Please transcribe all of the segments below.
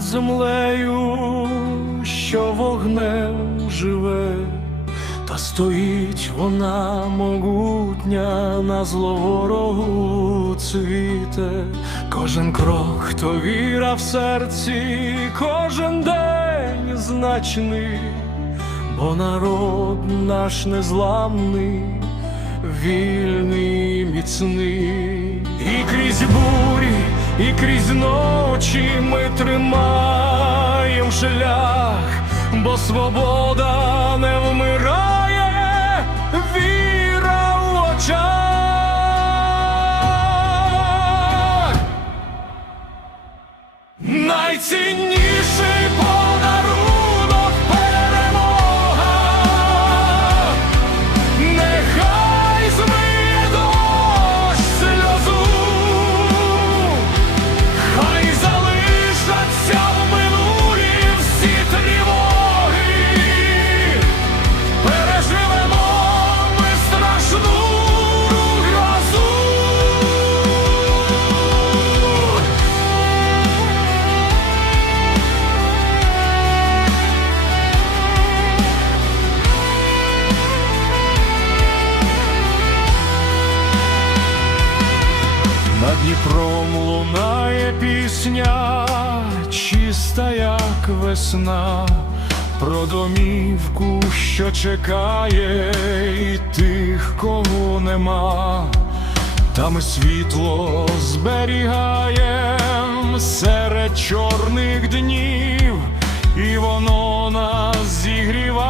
землею, що вогнем живе, та стоїть вона могутня на зловорогу цвіте, кожен крок, то віра в серці, кожен день значний, бо народ наш незламний, вільний, міцний, і крізь бурі, і крізь ночі ми тримаєм шлях, бо свобода Дніпром лунає пісня, чиста, як весна, про домівку, що чекає, і тих, кого нема. Та ми світло зберігаєм серед чорних днів, і воно нас зігріває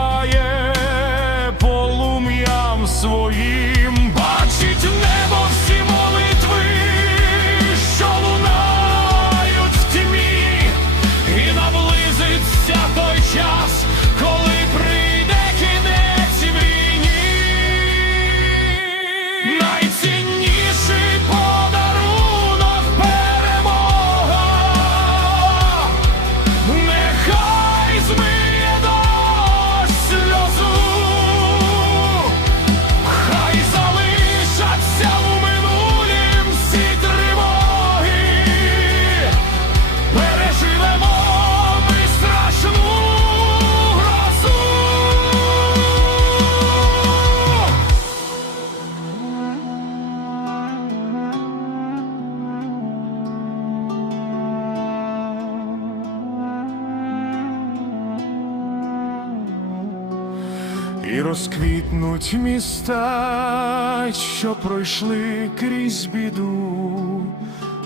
І розквітнуть міста, що пройшли крізь біду,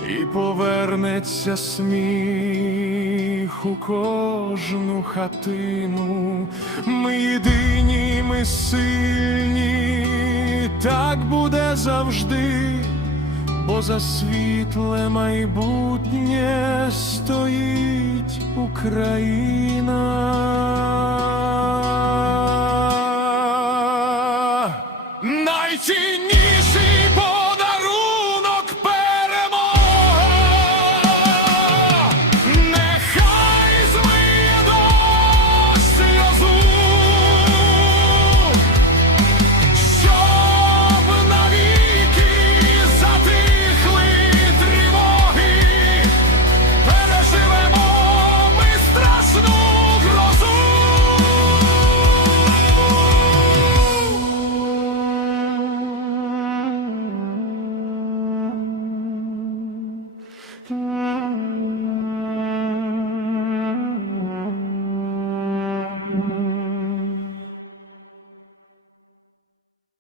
і повернеться сміх у кожну хатину. Ми єдині, ми сильні, так буде завжди, бо за світле майбутнє стоїть Україна.